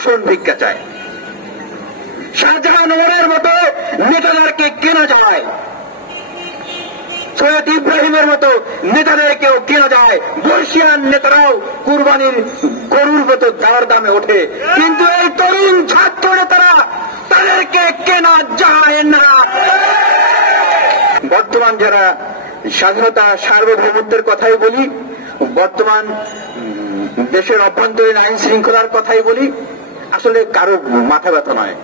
আসন ভিক্ষা চায়। শাহজাহান ওমরের মতো নেতাদেরকে কেনা যায়, সৈয়দ ইব্রাহিমের মতো নেতাদেরকেও কেনা যায়, বর্ষিয়ান নেতারাও কুরবানির গরুর মতো দাঁড়ার দামে ওঠে, কিন্তু এই তরুণ ছাত্র নেতারা তাদেরকে কেনা যায় না। বর্তমান যারা স্বাধীনতা সার্বভৌমত্বের কথাই বলি, বর্তমান দেশের অভ্যন্তরীণ আইন শৃঙ্খলার কথাই বলি, আসলে কারো মাথা ব্যথা নয়।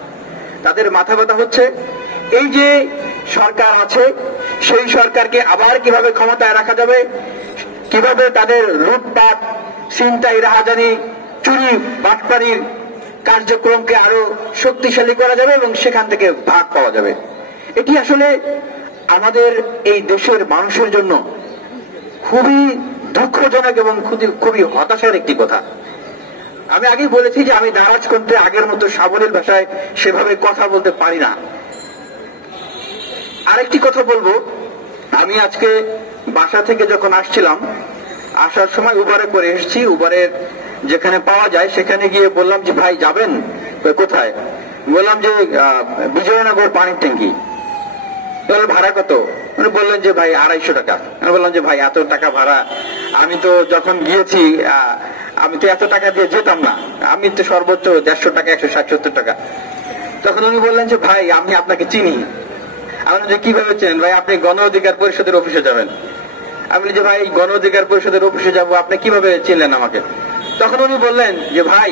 তাদের মাথা ব্যথা হচ্ছে এই যে সরকার আছে, সেই সরকারকে আবার কিভাবে ক্ষমতায় রাখা যাবে, কিভাবে তাদের লুটপাট, ছিনতাই, রাহাজানি, চুরি, বাটপাড়ির কার্যক্রমকে আরো শক্তিশালী করা যাবে এবং সেখান থেকে ভাগ পাওয়া যাবে। এটি আসলে আমাদের এই দেশের মানুষের জন্য খুবই দুঃখজনক এবং খুবই হতাশার একটি কথা। আমি আগেই বলেছি যে আমি দারাজ করতে আগের মতো সাবলীল ভাষায় সেভাবে কথা বলতে পারি না। আরেকটি কথা বলবো, আমি আজকে বাসা থেকে যখন আসছিলাম, আসার সময় উবারে করে এসেছি। উবারের যেখানে পাওয়া যায় সেখানে গিয়ে বললাম যে ভাই যাবেন কোথায়? বললাম যে বিজয়নগর পানির ট্যাঙ্কি। ভাড়া কত? উনি বললেন যে ভাই 250 টাকা। আমি বললাম যে ভাই এত টাকা ভাড়া, আমি তো যখন গিয়েছি আমি তো এত টাকা দিয়ে যেতাম না, আমি তো সর্বোচ্চ 150 টাকা, 160-170 টাকা। তখন উনি বললেন যে ভাই আমি আপনাকে চিনি। আমি যে কিভাবে চেনেন? ভাই আপনি গণ অধিকার পরিষদের অফিসে যাবেন। আমি যে ভাই গণ অধিকার পরিষদের অফিসে যাবো, আপনি কিভাবে চিনলেন আমাকে? তখন উনি বললেন যে ভাই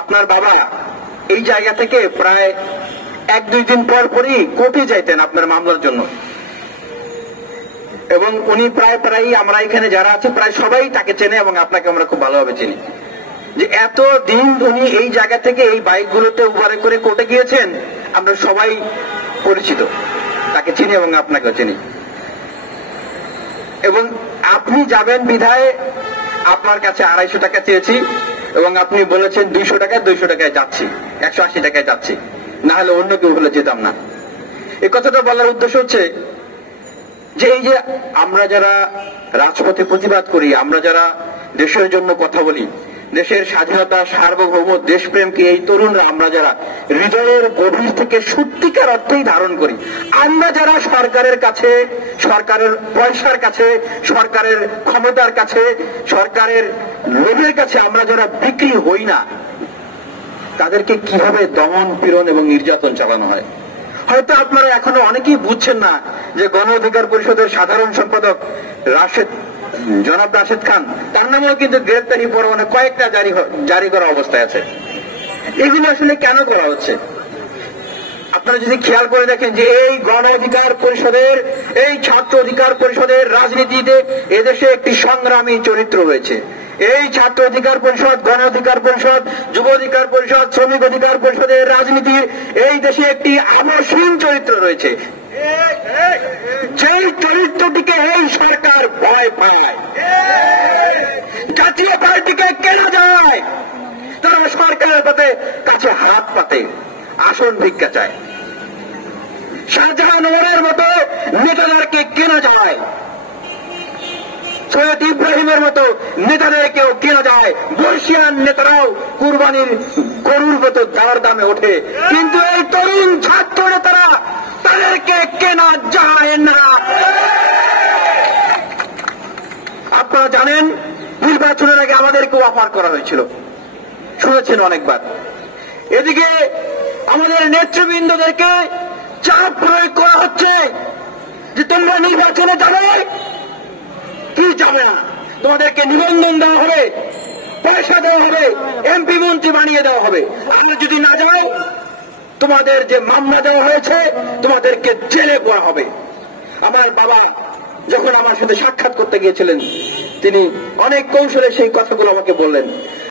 আপনার বাবা এই জায়গা থেকে প্রায় 1-2 দিন পর পরই কোর্টে যাইতেন আপনার মামলার জন্য, এবং উনি প্রায় আমরা এখানে যারা আছি প্রায় সবাই তাকে চেনে এবং আপনাকে আমরা খুব ভালোভাবে চিনি। যে এত দিন উনি এই জায়গা থেকে এই বাইকগুলোতে উবারে করে কোর্টে গিয়েছেন, আমরা সবাই পরিচিত, তাকে চিনি এবং আপনাকেও চিনি। এবং আপনি যাবেন বিধায় আপনার কাছে 250 টাকা চেয়েছি এবং আপনি বলেছেন 200 টাকায় যাচ্ছি, 180 টাকায় যাচ্ছি, না হলে অন্য কেউ হলে যেতাম না। এই কথাটা বলার উদ্দেশ্য হচ্ছে যে এই যে আমরা যারা রাজপথে প্রতিবাদ করি, আমরা যারা দেশের জন্য কথা বলি, দেশের স্বাধীনতা, সার্বভৌম, দেশপ্রেমকে এই তরুণরা আমরা যারা হৃদয়ের গভীর থেকে সত্যিকার অর্থেই ধারণ করি, আমরা যারা সরকারের কাছে, সরকারের পয়সার কাছে, সরকারের ক্ষমতার কাছে, সরকারের লোভের কাছে আমরা যারা বিক্রি হই না, তাদেরকে কিভাবে দমন, পীড়ন এবং নির্যাতন চালানো হয়। হয়তো আপনারা এখনো অনেকেই বুঝছেন না যে গণ অধিকার পরিষদের সাধারণ সম্পাদক জনাব রাশেদ খান, তার নামেও কিন্তু গ্রেপ্তারি পরোয়ানা কয়েকটা জারি করা অবস্থায় আছে। এগুলো আসলে কেন করা হচ্ছে? আপনারা যদি খেয়াল করে দেখেন যে এই গণ অধিকার পরিষদের, এই ছাত্র অধিকার পরিষদের রাজনীতিতে এদেশে একটি সংগ্রামী চরিত্র রয়েছে। এই ছাত্র অধিকার পরিষদ, গণ অধিকার পরিষদ, যুব অধিকার পরিষদ, শ্রমিক অধিকার পরিষদের রাজনীতির এই দেশে একটি আবশ্যীন চরিত্র রয়েছে, যেই চরিত্রটিকে এই সরকার ভয় পায়। জাতীয় পার্টিকে কেনা যায়, তারা সরকারের কাছে হাত পাতে, আসন ভিক্ষা চায়। শাহজাহান ওমরের মতো নেতাদেরকে কেনা যায়, সৈয়দ ইব্রাহিমের মতো নেতাদেরকেও কেনা যায়, বর্ষিয়ান নেতারাও কুরবানির গরুর মতো দাঁড়ার দামে ওঠে, কিন্তু এই তরুণ ছাত্র নেতারা তাদেরকে কেনা যায় না। আপনারা জানেন নির্বাচনের আগে আমাদেরকেও অফার করা হয়েছিল, শুনেছেন অনেকবার। এদিকে আমাদের নেতৃবৃন্দদেরকে চাপ প্রয়োগ করা হচ্ছে যে তোমরা নির্বাচনে যাবে কি যাবে না, তোমাদেরকে নিবন্ধন দেওয়া হবে, পয়সা দেওয়া হবে, এমপি মন্ত্রী বানিয়ে দেওয়া হবে, আর যদি না যাও তোমাদের যে মামলা দেওয়া হয়েছে তোমাদেরকে জেলে পড়া হবে। আমার বাবা যখন আমার সাথে সাক্ষাৎ করতে গিয়েছিলেন, তিনি অনেক কৌশলে সেই কথাগুলো আমাকে বললেন।